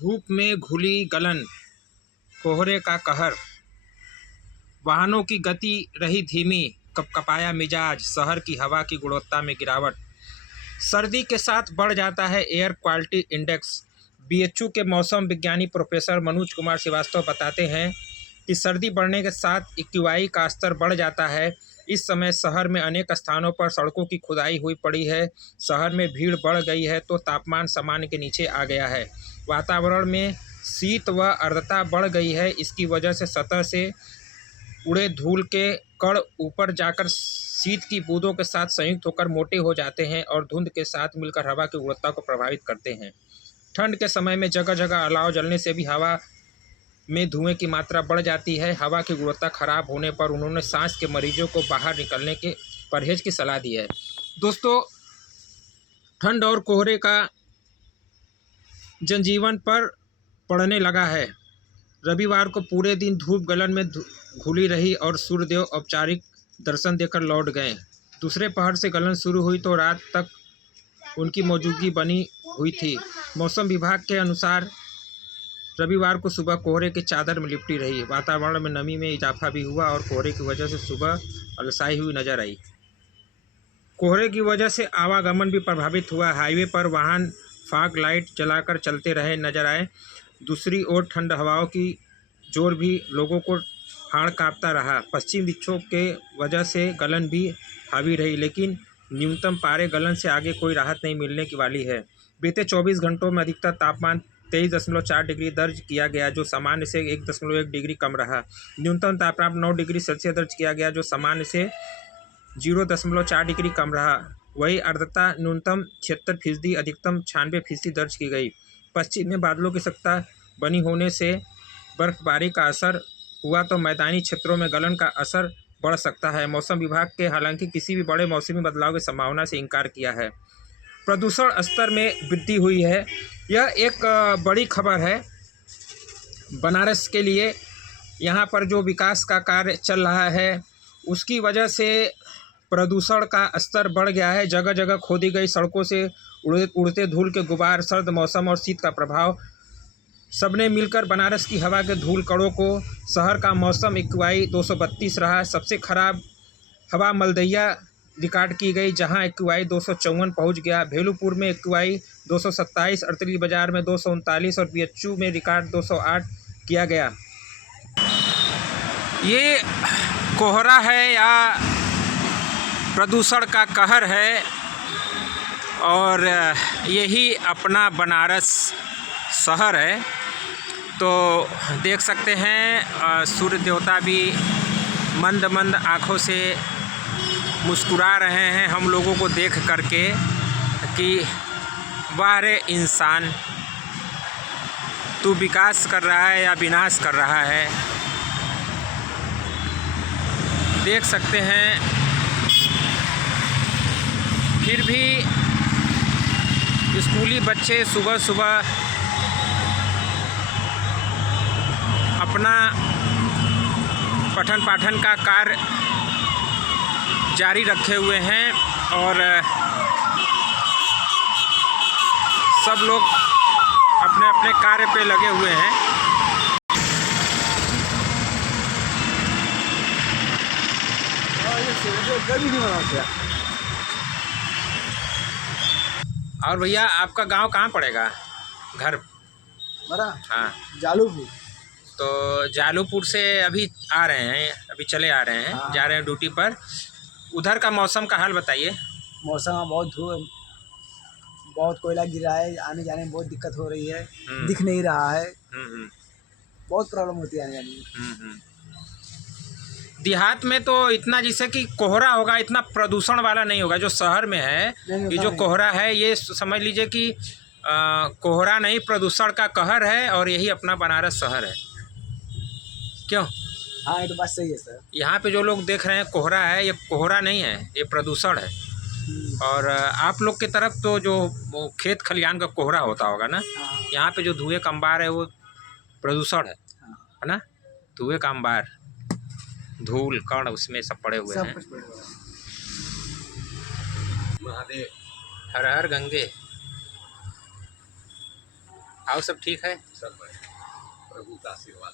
धूप में घुली गलन, कोहरे का कहर, वाहनों की गति रही धीमी, कपकपाया मिजाज, शहर की हवा की गुणवत्ता में गिरावट। सर्दी के साथ बढ़ जाता है एयर क्वालिटी इंडेक्स। बीएचयू के मौसम विज्ञानी प्रोफेसर मनोज कुमार श्रीवास्तव बताते हैं कि सर्दी बढ़ने के साथ एक्यूआई का स्तर बढ़ जाता है। इस समय शहर में अनेक स्थानों पर सड़कों की खुदाई हुई पड़ी है। शहर में भीड़ बढ़ गई है तो तापमान सामान्य के नीचे आ गया है। वातावरण में शीत व आर्द्रता बढ़ गई है। इसकी वजह से सतह से उड़े धूल के कण ऊपर जाकर शीत की बूंदों के साथ संयुक्त होकर मोटे हो जाते हैं और धुंध के साथ मिलकर हवा की गुणवत्ता को प्रभावित करते हैं। ठंड के समय में जगह जगह अलाव जलने से भी हवा में धुएं की मात्रा बढ़ जाती है। हवा की गुणवत्ता खराब होने पर उन्होंने सांस के मरीजों को बाहर निकलने के परहेज की सलाह दी है। दोस्तों, ठंड और कोहरे का जनजीवन पर पड़ने लगा है। रविवार को पूरे दिन धूप गलन में घुली रही और सूर्यदेव औपचारिक दर्शन देकर लौट गए। दूसरे पहर से गलन शुरू हुई तो रात तक उनकी मौजूदगी बनी हुई थी। मौसम विभाग के अनुसार रविवार को सुबह कोहरे की चादर में लिपटी रही। वातावरण में नमी में इजाफा भी हुआ और कोहरे की वजह से सुबह अलसाई हुई नजर आई। कोहरे की वजह से आवागमन भी प्रभावित हुआ। हाईवे पर वाहन फॉग लाइट जलाकर चलते रहे नजर आए। दूसरी ओर ठंड हवाओं की जोर भी लोगों को हाड़ कांपता रहा। पश्चिम विक्षोभ के वजह से गलन भी हावी रही, लेकिन न्यूनतम पारे गलन से आगे कोई राहत नहीं मिलने की वाली है। बीते 24 घंटों में अधिकतम तापमान 23.4 डिग्री दर्ज किया गया, जो सामान्य से 1.1 डिग्री कम रहा। न्यूनतम तापमान 9 डिग्री सेल्सियस दर्ज किया गया, जो सामान्य से 0.4 डिग्री कम रहा। वही आर्द्रता न्यूनतम 76%, अधिकतम 96% दर्ज की गई। पश्चिम में बादलों की सत्ता बनी होने से बर्फबारी का असर हुआ तो मैदानी क्षेत्रों में गलन का असर बढ़ सकता है। मौसम विभाग के हालांकि किसी भी बड़े मौसमी बदलाव की संभावना से इनकार किया है। प्रदूषण स्तर में वृद्धि हुई है। यह एक बड़ी खबर है बनारस के लिए। यहाँ पर जो विकास का कार्य चल रहा है उसकी वजह से प्रदूषण का स्तर बढ़ गया है। जगह जगह खोदी गई सड़कों से उड़ते धूल के गुबार, सर्द मौसम और शीत का प्रभाव सबने मिलकर बनारस की हवा के धूल कणों को शहर का मौसम एक्यूआई 232 रहा। सबसे खराब हवा मलदहिया रिकॉर्ड की गई, जहां एक्यूआई 254 पहुंच गया। भेलूपुर में एक्यूआई 227, अड़तली बाजार में 239 और बीएचयू में रिकॉर्ड 208 किया गया। ये कोहरा है या प्रदूषण का कहर है, और यही अपना बनारस शहर है। तो देख सकते हैं सूर्य देवता भी मंद मंद आँखों से मुस्कुरा रहे हैं हम लोगों को देख करके कि वाह रे इंसान, तू विकास कर रहा है या विनाश कर रहा है। देख सकते हैं फिर भी स्कूली बच्चे सुबह सुबह अपना पठन पाठन का कार्य जारी रखे हुए हैं और सब लोग अपने अपने कार्य पे लगे हुए हैं। और भैया, आपका गांव कहाँ पड़ेगा? घर मेरा हाँ, जालूपुर। तो जालूपुर से अभी आ रहे हैं, अभी चले आ रहे हैं, हाँ। जा रहे हैं ड्यूटी पर। उधर का मौसम का हाल बताइए। मौसम बहुत धूप, बहुत कोयला गिरा है, आने जाने में बहुत दिक्कत हो रही है। दिख नहीं रहा है, बहुत प्रॉब्लम होती है आने जाने में। देहात में तो इतना जैसे कि कोहरा होगा, इतना प्रदूषण वाला नहीं होगा जो शहर में है। ये जो कोहरा है ये समझ लीजिए कि कोहरा नहीं, प्रदूषण का कहर है, और यही अपना बनारस शहर है। क्यों? हाँ, ये तो बात सही है सर। यहाँ पे जो लोग देख रहे हैं कोहरा है, ये कोहरा नहीं है, ये प्रदूषण है। और आप लोग की तरफ तो जो वो खेत खलिहान का कोहरा होता होगा ना, यहाँ पे जो धुएं का अंबार है वो प्रदूषण है ना। धुएं का अंबार, धूल कण उसमें सब पड़े हुए हैं। महादेव, हर हर गंगे। और सब ठीक है? सब है, प्रभु का आशीर्वाद।